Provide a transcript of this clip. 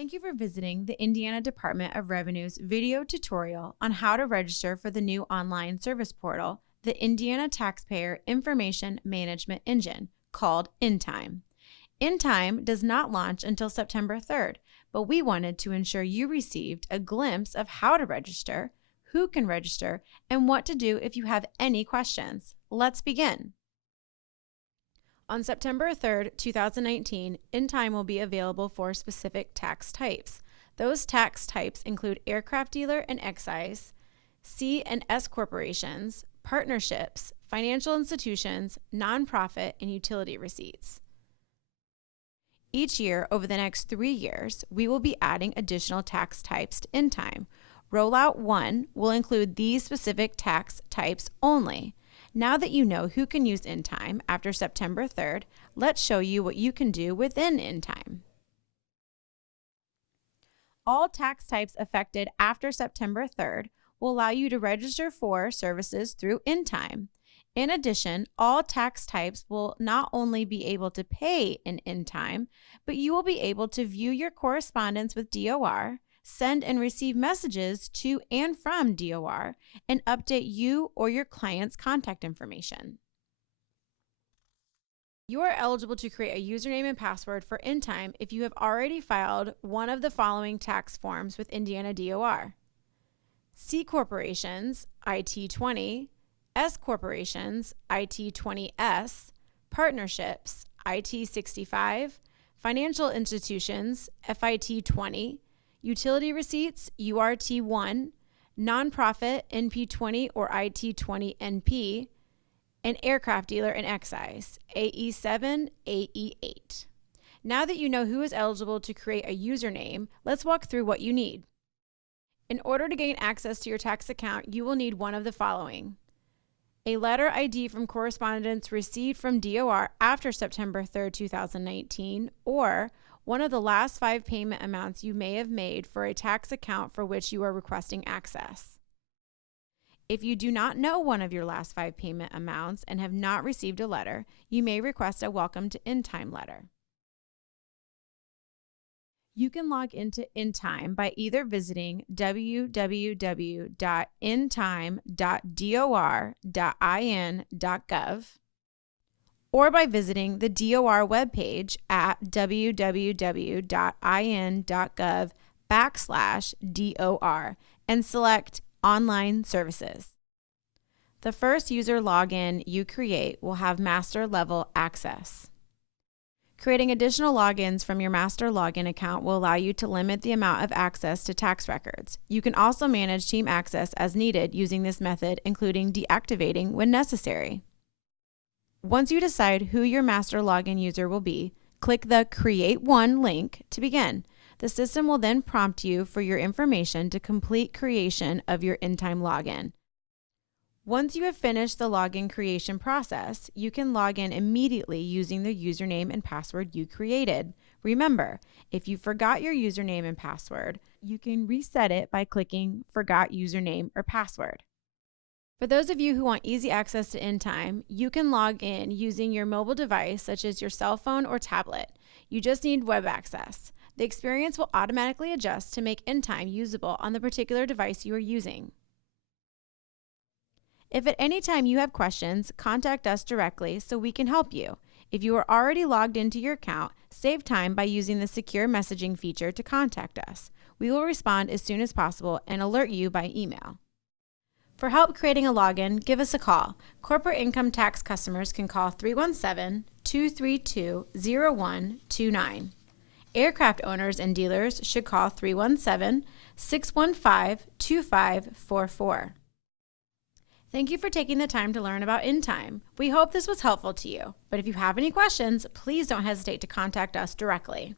Thank you for visiting the Indiana Department of Revenue's video tutorial on how to register for the new online service portal, the Indiana Taxpayer Information Management Engine, called INTIME. INTIME does not launch until September 3rd, but we wanted to ensure you received a glimpse of how to register, who can register, and what to do if you have any questions. Let's begin. On September 3rd, 2019, INTIME will be available for specific tax types. Those tax types include aircraft dealer and excise, C and S corporations, partnerships, financial institutions, nonprofit, and utility receipts. Each year, over the next 3 years, we will be adding additional tax types to INTIME. Rollout 1 will include these specific tax types only. Now that you know who can use INTIME after September 3rd, let's show you what you can do within INTIME. All tax types affected after September 3rd will allow you to register for services through INTIME. In addition, all tax types will not only be able to pay in INTIME, but you will be able to view your correspondence with DOR, send and receive messages to and from DOR, and update you or your client's contact information. You are eligible to create a username and password for INTIME if you have already filed one of the following tax forms with Indiana DOR. C corporations, IT-20, S corporations, IT-20S, partnerships, IT-65, financial institutions, FIT-20, utility receipts, URT-1, nonprofit, NP-20 or IT-20NP, and aircraft dealer and excise, AE-7, AE-8. Now that you know who is eligible to create a username, let's walk through what you need. In order to gain access to your tax account, you will need one of the following: a letter ID from correspondence received from DOR after September 3rd, 2019, or one of the last 5 payment amounts you may have made for a tax account for which you are requesting access. If you do not know one of your last 5 payment amounts and have not received a letter, you may request a Welcome to INTIME letter. You can log into INTIME by either visiting www.intime.dor.in.gov or by visiting the DOR webpage at www.in.gov/DOR and select Online Services. The first user login you create will have master level access. Creating additional logins from your master login account will allow you to limit the amount of access to tax records. You can also manage team access as needed using this method, including deactivating when necessary. Once you decide who your master login user will be, click the Create One link to begin. The system will then prompt you for your information to complete creation of your INTIME login. Once you have finished the login creation process, you can log in immediately using the username and password you created. Remember, if you forgot your username and password, you can reset it by clicking Forgot Username or Password. For those of you who want easy access to INTIME, you can log in using your mobile device, such as your cell phone or tablet. You just need web access. The experience will automatically adjust to make INTIME usable on the particular device you are using. If at any time you have questions, contact us directly so we can help you. If you are already logged into your account, save time by using the secure messaging feature to contact us. We will respond as soon as possible and alert you by email. For help creating a login, give us a call. Corporate income tax customers can call 317-232-0129. Aircraft owners and dealers should call 317-615-2544. Thank you for taking the time to learn about INTIME. We hope this was helpful to you, but if you have any questions, please don't hesitate to contact us directly.